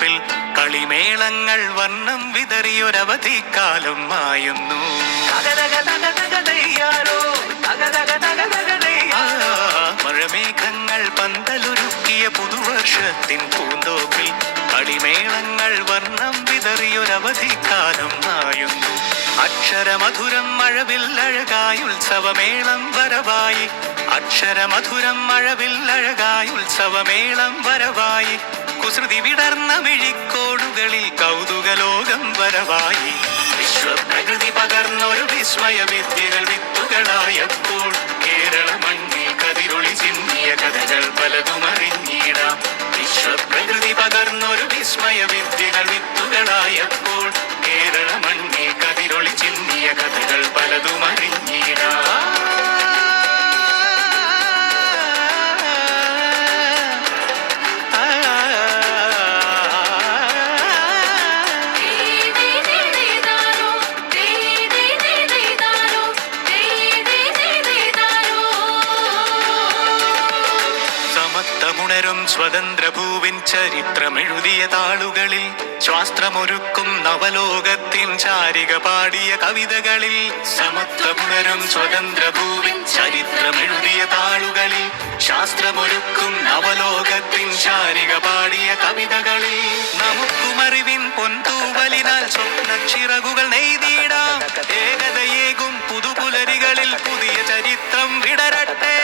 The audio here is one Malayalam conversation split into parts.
പൂന്തോപ്പിൽ കളിമേളങ്ങൾ വർണ്ണം വിതറിയൊരവധിക്കാലം മായുന്നു. മഴമേഘങ്ങൾ പന്തലൊരുക്കിയ പുതുവർഷത്തിൻ പൂന്തോപ്പിൽ കളിമേളങ്ങൾ വർണ്ണം വിതറിയൊരവധിക്കാലം മായുന്നു. അക്ഷരമധുരം മഴവില്ലഴകായി ഉത്സവമേളം വരവായി. അക്ഷരമധുരം മഴവില്ലഴകായി ഉത്സവമേളം വരവായി. കുസൃതി വിടർന്ന മിഴിക്കോടുകളിൽ കൗതുകലോകം വരവായി. വിശ്വപ്രകൃതി പകർന്നൊരു വിസ്മയ വിദ്യകൾ വിത്തുകളായപ്പോൾ കേരള മണ്ണിൽ കതിരൊളി ചിന്നിയ കഥകൾ പലതും അറിഞ്ഞിടാം. വിശ്വപ്രകൃതി പകർന്നൊരു വിസ്മയ വിദ്യകൾ വിത്തുകളായപ്പോൾ കേരള മണ്ണിൽ കതിരൊളി ചിന്നിയ കഥകൾ പലതും അറിഞ്ഞിടാം. സമത്വമുണരും സ്വതന്ത്രഭൂവിൻ ചരിത്രമെഴുതിയ താളുകളിൽ ശാസ്ത്രമൊരുക്കും നവലോകത്തിൻ ചാരിക പാടിയ കവിതകളിൽ. സമത്വമുണരും സ്വതന്ത്രഭൂവിൻ ചരിത്രമെഴുതിയ താളുകളിൽ ശാസ്ത്രമൊരുക്കും നവലോകത്തിൻ ചാരിക പാടിയ കവിതകളിൽ. നമുക്കുമറിവിൻ പൊൻതൂവലിനാൽ സ്വപ്നച്ചിറകുകൾ നെയ്തിടാം. ഏകതയേകും പുതുപുലരികളിൽ പുതിയ ചരിത്രം വിടരട്ടെ.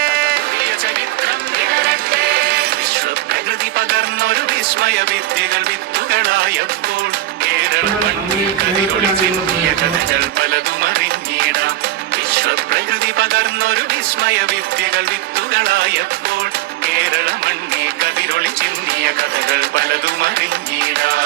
വിശ്വപ്രകൃതി പകർന്നൊരു വിസ്മയ വിദ്യകൾ വിത്തുകളായപ്പോൾ കേരള മണ്ണിൽ കതിരൊളി ചിന്നിയ കഥകൾ പലതും അറിഞ്ഞിടാം. വിശ്വപ്രകൃതി പകർന്നൊരു വിസ്മയ വിദ്യകൾ വിത്തുകളായപ്പോൾ കേരള മണ്ണിൽ കതിരൊളി ചിന്നിയ കഥകൾ പലതും അറിഞ്ഞിടാം.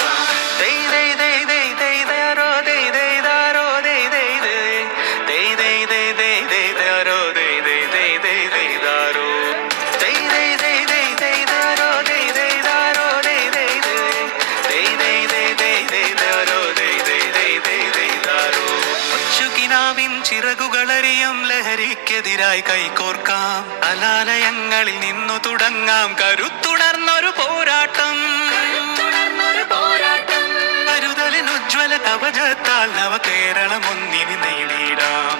ചിറകുകളറിയും ലഹരിക്കെതിരായി കൈകോർക്കാം. അലാലയങ്ങളിൽ നിന്നു തുടങ്ങാം കരുത്തുണർന്നൊരു പോരാട്ടം. കരുതലിനുജ്വല കവചത്താൽ നവ കേരളം ഒന്നിനി നേടിയിടാം.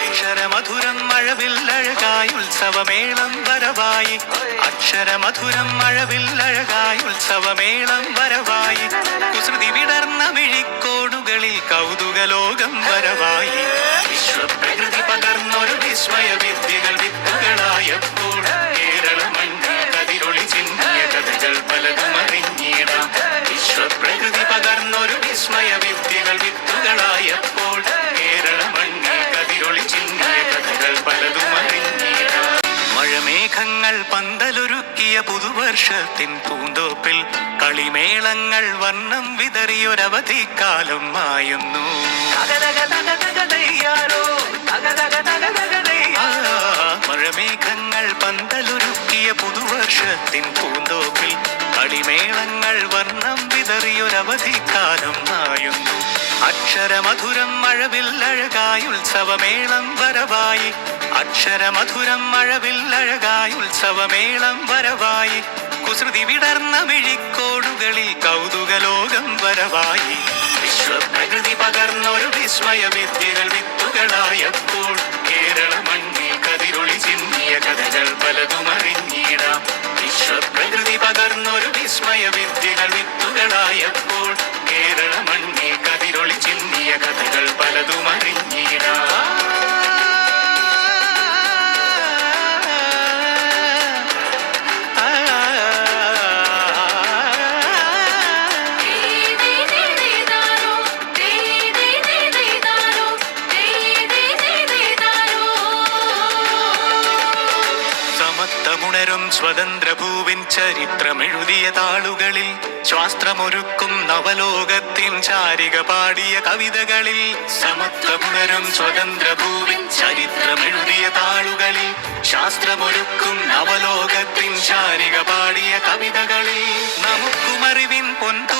അക്ഷരമധുരം മഴവില്ലഴകായി ഉത്സവമേളം വരവായി. അക്ഷരമധുരം മഴവില്ലഴകായി ഉത്സവമേളം വരവായി. കുസൃതി വിടർന്ന മിഴിക്കോടുകളിൽ കൗതുകലോകം വരവായി. വിശ്വപ്രകൃതി പകർന്നൊരു വിസ്മയ വിദ്യകൾ വിത്തുകളായപ്പോൾ കേരള മണ്ണിൽ കതിരൊളി ചിന്നിയ കഥകൾ പലതും അറിഞ്ഞിടാം. വിശ്വപ്രകൃതി പകർന്നൊരു വിസ്മയ വിദ്യകൾ വിത്തുകളായപ്പോൾ കേരള മണ്ണിൽ കതിരൊളി ചിന്നിയ കഥകൾ പലതും അറിഞ്ഞിടാം. മഴമേഘങ്ങൾ പന്തലൊരുക്കിയ പുതുവർഷത്തിൻ പൂന്തോപ്പിൽ കളിമേളങ്ങൾ വർണ്ണം വിതറിയൊരവധിക്കാലം മായുന്നു. മഴമേഘങ്ങൾ പന്തലൊരുക്കിയ പുതുവർഷത്തിൻ പൂന്തോപ്പിൽ കളിമേളങ്ങൾ വർണ്ണം വിതറിയൊരവധിക്കാലം മായുന്നു. അക്ഷരമധുരം മഴവില്ലഴകായി ഉത്സവമേളം വരവായി. അക്ഷരമധുരം മഴവില്ലഴകായി ഉത്സവമേളം വരവായി. കുസൃതി വിടർന്ന മിഴിക്കോടുകളിൽ കൗതുകലോകം വരവായി. വിശ്വപ്രകൃതി പകർന്നൊരു വിസ്മയ വിദ്യകൾ വിത്തുകളായപ്പോൾ കേരള മണ്ണിൽ കതിരൊളി ചിന്നിയ കഥകൾ പലതും അറിഞ്ഞിടാം. വിശ്വപ്രകൃതി പകർന്നൊരു വിസ്മയ വിദ്യകൾ വിത്തുകളായപ്പോൾ കേരള മണ്ണിൽ കതിരൊളി ചിന്നിയ കഥകൾ പലതും അറിഞ്ഞിടാം. സമത്വമുണരും സ്വതന്ത്രഭൂവിൻ ചരിത്രമെഴുതിയ താളുകളിൽ ശാസ്ത്രമൊരുക്കും നവലോകത്തിൻ ചാരിക പാടിയ കവിതകളിൽ. സമത്വമുണരും സ്വതന്ത്രഭൂവിൻ ചരിത്രമെഴുതിയ താളുകളിൽ ശാസ്ത്രമൊരുക്കും നവലോകത്തിൻ ചാരിക പാടിയ കവിതകളിൽ. നമുക്കുമറിവിൻ പൊൻതു